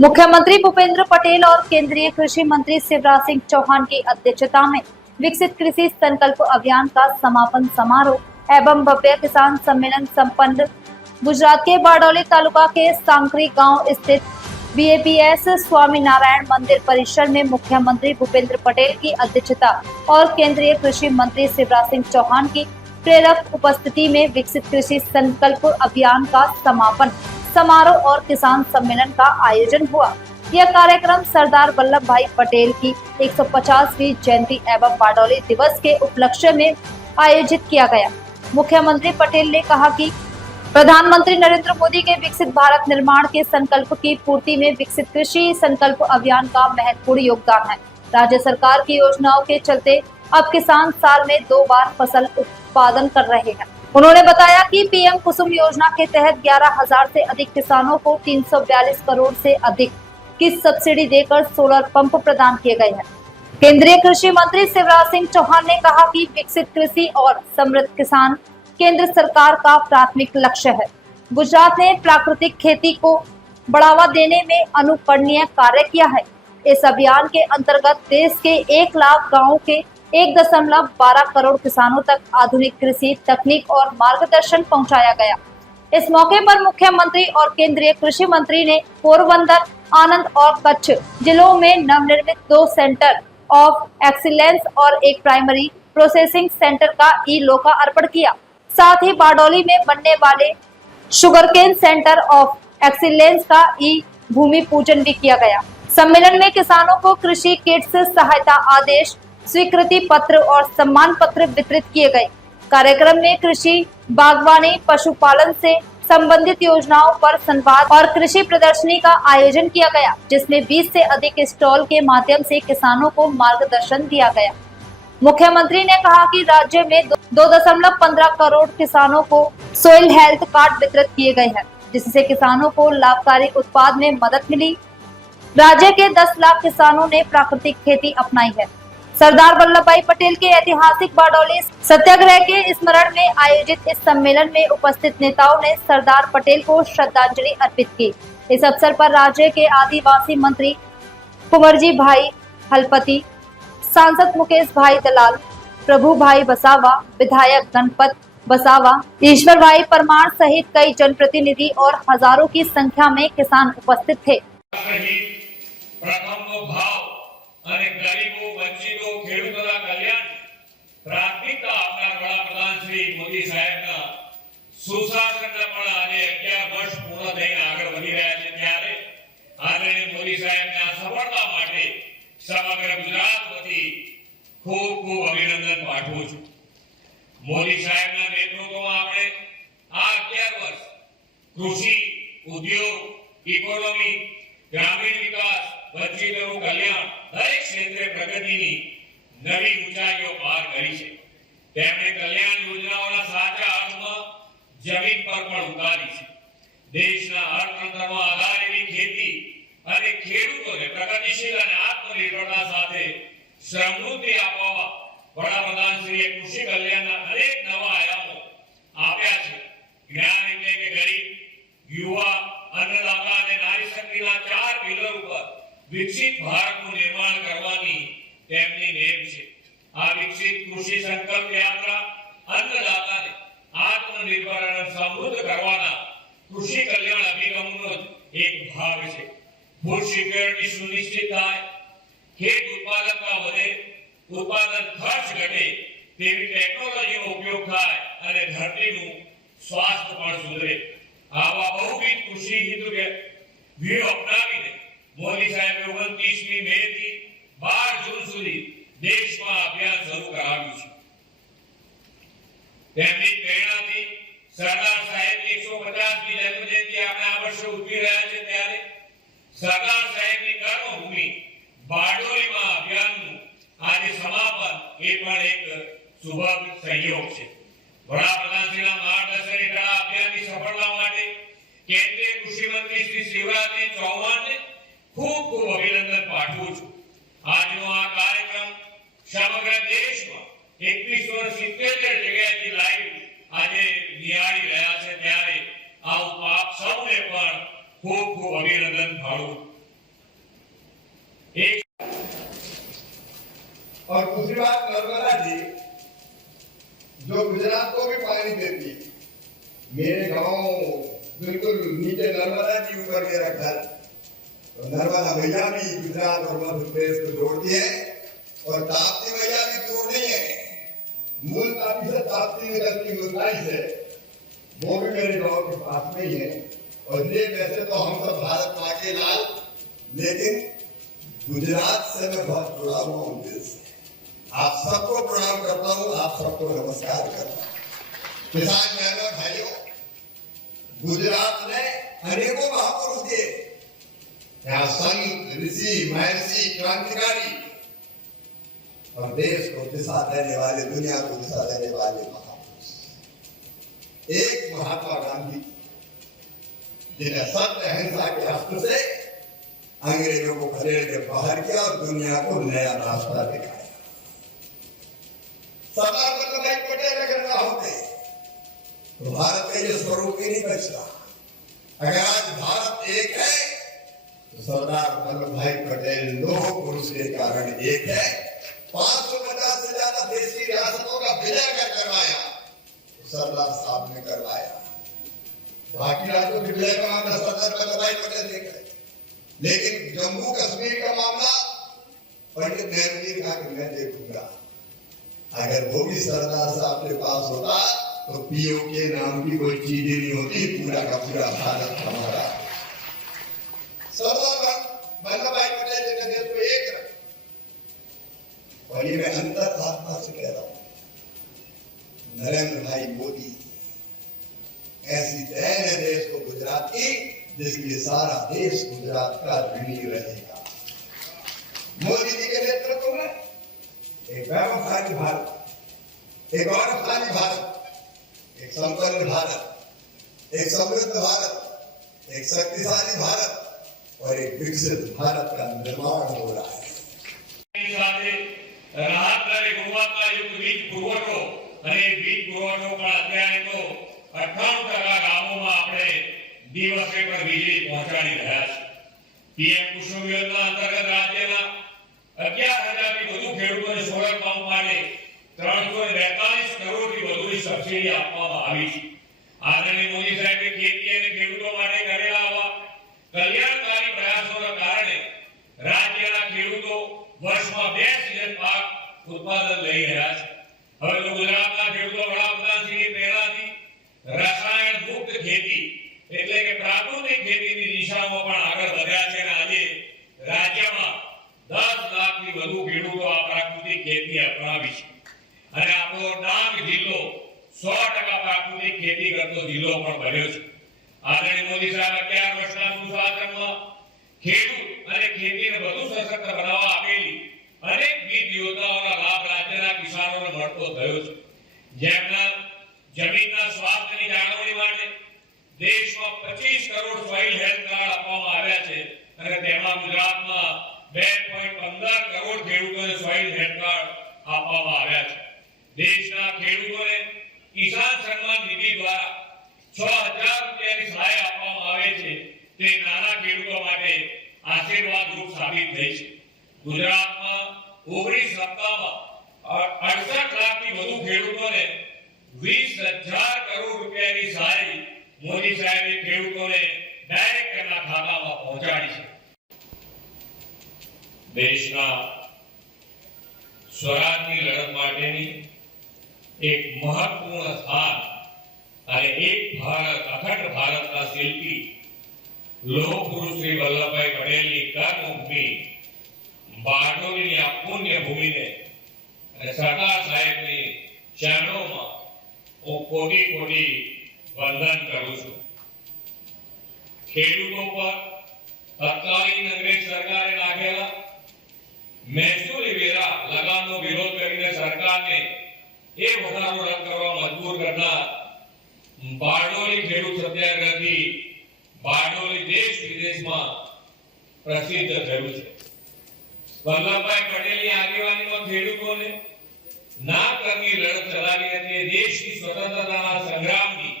मुख्यमंत्री भूपेंद्र पटेल और केंद्रीय कृषि मंत्री शिवराज सिंह चौहान की अध्यक्षता में विकसित कृषि संकल्प अभियान का समापन समारोह एवं भव्य किसान सम्मेलन संपन्न गुजरात के बारडोली तालुका के सांकरी गांव स्थित बीएपीएस स्वामीनारायण मंदिर परिसर में मुख्यमंत्री भूपेंद्र पटेल की अध्यक्षता और केंद्रीय कृषि मंत्री शिवराज सिंह चौहान की प्रेरक उपस्थिति में विकसित कृषि संकल्प अभियान का समापन समारोह और किसान सम्मेलन का आयोजन हुआ। यह कार्यक्रम सरदार वल्लभ भाई पटेल की 150वीं जयंती एवं बारडोली दिवस के उपलक्ष्य में आयोजित किया गया। मुख्यमंत्री पटेल ने कहा कि प्रधानमंत्री नरेंद्र मोदी के विकसित भारत निर्माण के संकल्प की पूर्ति में विकसित कृषि संकल्प अभियान का महत्वपूर्ण योगदान है। राज्य सरकार की योजनाओं के चलते अब किसान साल में 2 बार फसल उत्पादन कर रहे हैं। उन्होंने बताया कि पीएम कुसुम योजना के तहत 11,000 से अधिक किसानों को 342 करोड़ से अधिक की सब्सिडी देकर सोलर पंप प्रदान किए गए हैं। केंद्रीय कृषि मंत्री शिवराज सिंह चौहान ने कहा कि विकसित कृषि और समृद्ध किसान केंद्र सरकार का प्राथमिक लक्ष्य है। गुजरात ने प्राकृतिक खेती को बढ़ावा देने में अनुकरणीय कार्य किया है। इस अभियान के अंतर्गत देश के 1 लाख गाँवों के 1.12 करोड़ किसानों तक आधुनिक कृषि तकनीक और मार्गदर्शन पहुंचाया गया। इस मौके पर मुख्यमंत्री और केंद्रीय कृषि मंत्री ने पोरबंदर, आनंद और कच्छ जिलों में नवनिर्मित 2 सेंटर ऑफ एक्सीलेंस और एक प्राइमरी प्रोसेसिंग सेंटर का लोकार्पण किया। साथ ही बारडोली में बनने वाले शुगरकेन सेंटर ऑफ एक्सीलेंस का भूमि पूजन भी किया गया। सम्मेलन में किसानों को कृषि किट्स, सहायता आदेश, स्वीकृति पत्र और सम्मान पत्र वितरित किए गए। कार्यक्रम में कृषि, बागवानी, पशुपालन से संबंधित योजनाओं पर संवाद और कृषि प्रदर्शनी का आयोजन किया गया, जिसमें 20 से अधिक स्टॉल के माध्यम से किसानों को मार्गदर्शन दिया गया। मुख्यमंत्री ने कहा कि राज्य में 2.15 करोड़ किसानों को सोइल हेल्थ कार्ड वितरित किए गए हैं, जिससे किसानों को लाभकारी उत्पाद में मदद मिली। राज्य के 10 लाख किसानों ने प्राकृतिक खेती अपनाई है। सरदार वल्लभ भाई पटेल के ऐतिहासिक बारडोली सत्याग्रह के स्मरण में आयोजित इस सम्मेलन में उपस्थित नेताओं ने सरदार पटेल को श्रद्धांजलि अर्पित की। इस अवसर पर राज्य के आदिवासी मंत्री कुंवरजी भाई हलपति, सांसद मुकेश भाई दलाल, प्रभु भाई बसावा, विधायक गणपत बसावा, ईश्वर भाई परमार सहित कई जनप्रतिनिधि और हजारों की संख्या में किसान उपस्थित थे। અને ગરીબો, વંચિતો, ખેડૂતોના કલ્યાણ પ્રાથમિકતા આપનાર વડાપ્રધાન શ્રી મોદી સાહેબના સુશાસનના પણ આજે 11 વર્ષ પૂર્ણ થઈને આગળ વધી રહ્યા છે ત્યારે આદરણીય મોદી સાહેબના સફળતા માટે સમગ્ર ગુજરાત વતી ખૂબ ખૂબ અભિનંદન પાઠવું છું। મોદી સાહેબના નેતૃત્વમાં આપણે આ 11 વર્ષ કૃષિ, ઉદ્યોગ, ઇકોનોમી, ગ્રામીણ વિકાસ, વંચિતોનું કલ્યાણ દરેક ક્ષેત્રે પ્રગતિની નવી ઊંચાઈઓ પાર કરી છે। તેમણે કલ્યાણ યોજનાઓના સાચા અર્થમાં જમીન પર પણ ઉતારી છે। દેશના અર્થતંત્રમાં આધાર એવી ખેતી અને ખેડૂતોને પ્રગતિશીલ અને આત્મનિર્ભરતા સાથે સમૃદ્ધિ આપવા વડાપ્રધાનશ્રીએ કૃષિ કલ્યાણના અનેક નવા આયામો આપ્યા છે। જ્ઞાન એટલે કે ગરીબ, યુવા, अन्नदाता અને નારી શક્તિના 4 પિલર ઉપર વિકસિત ભારતનું નિર્માણ કરવાની તેમની નેમ છે। આ વિકસિત કૃષિ સંકલ્પ યાત્રા अन्नदाताને આત્મનિર્ભર અને સમૃદ્ધ કરવાના કૃષિ કલ્યાણ અભિગમનો એક ભાગ છે। ફૂડ સિક્યોરિટી સુનિશ્ચિત થાય, ખેત ઉત્પાદકતા વધે, ઉત્પાદન ખર્ચ ઘટે તેવી ટેકનોલોજીનો ઉપયોગ થાય અને ધરતીનું સ્વાસ્થ્ય પણ સુધરે। આવા બહુવિધ કૃષિ હિત વ્યૂહ અપનાવીને મોદી સાહેબે 29મી મે થી 12 જૂન સુધી દેશમાં અભિયાન શરૂ કરાવ્યું છે। તેમની પ્રેરણાથી સરદાર સાહેબની 150મી જન્મજયંતિ આપણે આ વર્ષે ઉજવી રહ્યા છે ત્યારે સરદાર સાહેબની કર્મભૂમિ બારડોલીમાં અભિયાનનું આજે સમાપન એ પણ એક સુભગ સંયોગ છે। વડાપ્રધાનશ્રીના માર્ગદર્શન હેઠળ આ અભિયાનની સફળતા માટે કેન્દ્રીય કૃષિ મંત્રી શ્રી શિવરાજ સિંહ ચૌહાણને ખૂબ ખૂબ અભિનંદન પાઠવું છું। આજનો આ કાર્યક્રમ સમગ્ર દેશમાં 2170 જગ્યાએથી લાઈવ આજે નિહાળી રહ્યા છે ત્યારે આપ સૌને પણ ખૂબ ખૂબ અભિનંદન પાઠવું। नर्मदा जी जो गुजरात को भी पानी देती है, मेरे गांव बिल्कुल नीचे नर्मदा जी ऊपर मेरा घर, तो नर्मदा मैया भी गुजरात और मध्य प्रदेश को जोड़ती है और ताप्ती मैया भी दूर नहीं है। मूल ताप्ती से ताप्ती निकलती मुल्ताई से, वो भी मेरे गांव के पास में ही है। और ये वैसे तो हम सब भारत माँ के लाल, लेकिन गुजरात से मैं बहुत जुड़ा हुआ हूँ दिल से। आप सबको प्रणाम करता हूँ, आप सबको नमस्कार करता हूँ। किसान बहनों भाइयों, गुजरात ने अनेकों महापुरुष दिए, यहाँ संत, ऋषि, महर्षि, क्रांतिकारी और देश को दिशा देने वाले, दुनिया को दिशा देने वाले महापुरुष। एक महात्मा गांधी, जिन्हें सत्य अहिंसा के अस्त्र से अंग्रेजों को खदेड़ के बाहर किया और दुनिया को नया रास्ता दिखाया। सरदार वल्लभ भाई पटेल अगर ना होते तो भारत का ये स्वरूप ही नहीं बचता। अगर आज भारत एक है तो सरदार वल्लभ भाई पटेल लोह पुरुष के कारण एक है। 550 से ज्यादा देशी रियासतों का विलय कर करवाया तो सरदार साहब ने करवाया। बाकी राज्यों के विलय का मामला सरदार वल्लभ भाई पटेल ने किया, लेकिन जम्मू कश्मीर का मामला पंडित नेहरू जी ने कहा कि मैं देखूंगा। अगर वो भी सरदार साहब के पास होता तो पीओ के नाम की कोई चीज ही नहीं होती, पूरा का पूरा भारत हमारा। सरदार वल्लभ भाई पटेल जी ने देश को एक रखा, और ये मैं अंतर आत्मा से कह रहा हूं। नरेंद्र भाई मोदी ऐसी देन है देश को गुजरात की, जिसके सारा देश गुजरात का ऋणी रहेगा। मोदी जी के नेतृत्व में एक वैभवशाली भारत, एक गौरवशाली भारत, एक संपन्न भारत, एक समृद्ध भारत, एक शक्तिशाली भारत और एक विकसित भारत का निर्माण हो रहा है। રાહત દરે ગુણવત્તાયુક્ત વીજ પુરવઠો અને વીજ પુરવઠો પણ અત્યારે તો 98% ગામોમાં આપણે દિવસે પણ વીજળી પહોંચાડી રહ્યા છે। પીએમ કુસુમ યોજના અંતર્ગત રાજ્યના 11,000 થી વધુ ખેડૂતોને સોલર પંપ માટે 342 કરોડથી વધુની સબસિડી આપવામાં આવી છે। આદરણીય મોદી સાહેબે ખેતી અને ખેડૂતો માટે કરેલા આવા કલ્યાણકારી પ્રયાસોના કારણે રાજ્યના ખેડૂતો વર્ષમાં 2 સીઝન પાક ઉત્પાદન લઈ રહ્યા છે। હવે તો ગુજરાતના ખેડૂતો વડાપ્રધાન શ્રીની પ્રેરણાથી રસાયણ મુક્ત ખેતી એટલે કે પ્રાકૃતિક ખેતીની દિશામાં પણ આગળ વધ્યા છે અને આજે રાજ્યમાં 10 લાખથી વધુ ખેડૂતો આ પ્રાકૃતિક ખેતી અપનાવી છે અને આપણો ડાંગ જિલ્લો 100% પ્રાકૃતિક ખેતી કરતો જિલ્લો પણ બન્યો છે। આદરણીય મોદી સાહેબ 11 વર્ષના સુશાસનમાં ખેડૂત અને ખેતીને વધુ સશક્ત બનાવવા આપેલી અનેક વિવિધ યોજનાઓનો લાભ રાજ્યના કિસાનોને મળતો થયો છે। જેમના જમીનના સ્વાસ્થ્યની જાળવણી માટે દેશમાં 25 કરોડ સોઇલ હેલ્થ કાર્ડ આપવામાં આવ્યા છે અને તેમાં ગુજરાતમાં 2.15 કરોડ ખેડૂતોને સોઇલ હેલ્થ કાર્ડ આપવામાં આવ્યા છે। દેશના ખેડૂતોને કિસાન સન્માન નિધિ દ્વારા 6,000 રૂપિયાની સહાય આપવામાં આવે છે। તે નાના ખેડૂતો માટે આશીર્વાદ રૂપ સાબિત થઈ છે। ગુજરાતમાં 19 સપ્તાહમાં 68 લાખથી વધુ ખેડૂતોને 20,000 કરોડ રૂપિયાની સહાય મોદી સાહેબે ખેડૂતોને ડાયરેક્ટ તેમના ખાતામાં પહોંચાડી છે। દેશના સ્વરાજની લડત માટેની એક મહત્વપૂર્ણ સ્થાન અને એક ભારત અખંડ ભારતના શિલ્પી લોહ પુરુષ શ્રી વલ્લભભાઈ પટેલની કર્મભૂમિ બારડોલીની આ પુણ્ય ભૂમિને અને સરદાર સાહેબની ચરણોમાં હું કોટી કોટી વંદન કરું છું। ખેડૂતો પર તત્કાલીન અંગ્રેજ સરકારે નાખેલા મહેસૂલી વેરા લગામનો વિરોધ કરીને સરકારને એ વધારો રદ કરવા મજબૂર કરનાર બારડોલી ખેડૂત સત્યાગ્રહથી બારડોલી દેશ વિદેશમાં પ્રસિદ્ધ થયું છે। વલ્લભભાઈ પટેલની આગેવાનીમાં ખેડૂતોને ના કરની લડત ચલાવી હતી। દેશની સ્વતંત્રતાના સંગ્રામની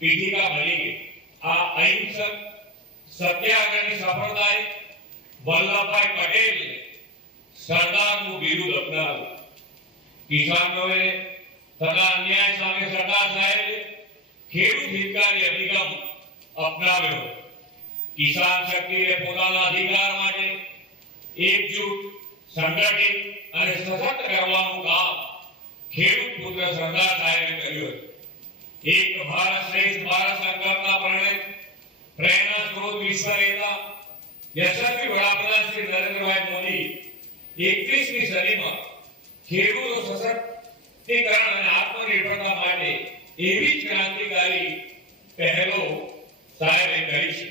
પીઠિકા બની ગઈ। આ અહિંસક સત્યાગ્રહની સફળતાએ વલ્લભભાઈ પટેલે સરદારનું બિરુદ અપનાવ્યું। કિસાનોએ થતા અન્યાય સામે સરદાર સાહેબે ખેડૂત હિતકારી અભિગમ અપનાવ્યો. કિસાન શક્તિને પોતાના અધિકાર માટે એકજૂટ, સંગઠિત અને સશક્ત કરવાનું કામ ખેડૂત પુત્ર સરદાર સાહેબે કર્યું. એક ભારત શ્રેષ્ઠ ભારત સંકલ્પના પ્રેરણા સ્ત્રોત વિશ્વ નેતા યશસ્વી વડાપ્રધાન શ્રી નરેન્દ્રભાઈ મોદી 21મી સદીમાં ખેડૂતો સશક્તિકરણ અને આત્મનિર્ભરતા માટે એવી જ ક્રાંતિકારી પહેલો સાહેબે કરી છે.